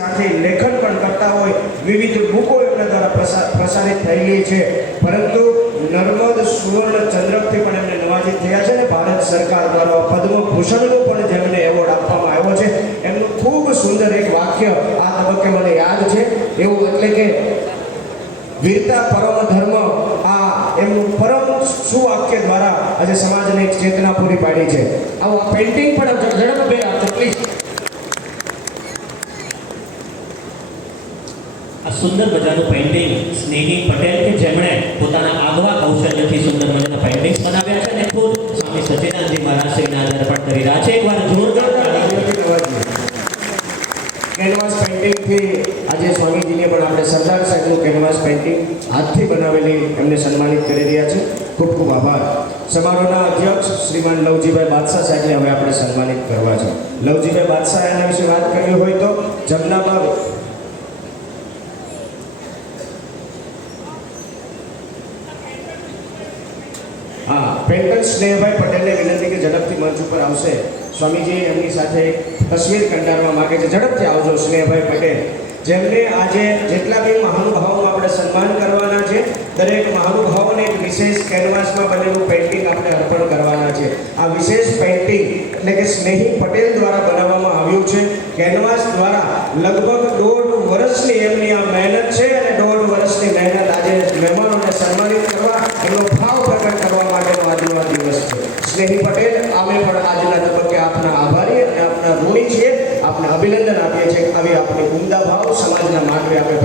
સાથે લેખન પણ કરતા હોય, વિવિધ બુકો એમના દ્વારા પ્રસા- પ્રસારિત થયેલી છે. પરંતુ નર્મદ સુવર્ણ ચંદ્રકથી પણ એમને નવાજિત થયા છે ને ભારત સરકાર દ્વારા પદ્મભૂષણનો પણ જેમને એવોર્ડ આપવામાં આવ્યો છે, એમનું ખૂબ સુંદર એક વાક્ય આ તબક્કે મને યાદ છે. એવું એટલે કે, વીરતા પરમ ધર્મ આ એમનું પરમ સુવાક્ય દ્વારા આજે સમાજને એક ચેતના પૂરી પાડી છે. આવું આ પેઇન્ટિંગ પણ ઝડપભેર આપજો પ્લીઝ આ સુંદર મજાનું પેઇન્ટિંગ સ્નેહી પટેલ કે જેમણે પોતાના આગવા કૌશલ્યથી સુંદર મજાના પેઇન્ટિંગ્સ બનાવ્યા છે અને ખુદ સ્વામી સચ્ચિદાનંદજી મહારાજ શ્રીને અર્પણ કરી રહ્યા છે. એકવાર જોરદાર. કેનવાસ પેઇન્ટિંગથી આજે સ્વામીજીને પણ આપણે સરદાર સાહેબનું કેનવાસ પેઇન્ટિંગ હાથથી બનાવેલી એમને સન્માનિત કરી રહ્યા છે. ખૂબ ખૂબ આભાર. સમારોહના અધ્યક્ષ શ્રીમાન લવજીભાઈ બાદશાહ સાહેબને હવે આપણે સન્માનિત કરવા છે. લવજીભાઈ બાદશાહ એના વિશે વાત કરવી હોય તો જમનાબાગ હા પેન્ટર સ્નેહભાઈ પટેલને વિનંતી કે ઝડપથી મંચ ઉપર આવશે. સ્વામીજી એમની સાથે તસવીર કંડારવા માગે છે. ઝડપથી આવજો, સ્નેહભાઈ પટેલ. જેમને આજે જેટલા બી મહાનુભાવોનું આપણે સન્માન કરવાના છે, દરેક મહાનુભાવોને એક વિશેષ કેનવાસમાં બનેલું પેઇન્ટિંગ આપણે અર્પણ કરવાના છે. આ વિશેષ પેઇન્ટિંગ એટલે કે સ્નેહી પટેલ દ્વારા બનાવવામાં આવ્યું છે. કેનવાસ દ્વારા લગભગ દોઢ વર્ષની એમની આ મહેનત છે અને દોઢ વર્ષની મહેનત આજે મહેમાનોને સન્માનિત કરવા એમનો ભાવ પ્રકટ કરવા માટેનો આજનો આ દિવસ છે સ્નેહી પટેલ, અમે પણ આજના તબક્કે આપના આભારી અને આપના ઋણી છીએ. આપને અભિનંદન આપીએ છીએ આવી આપની ઉમદા ભાવ સમાજના માટે આપણે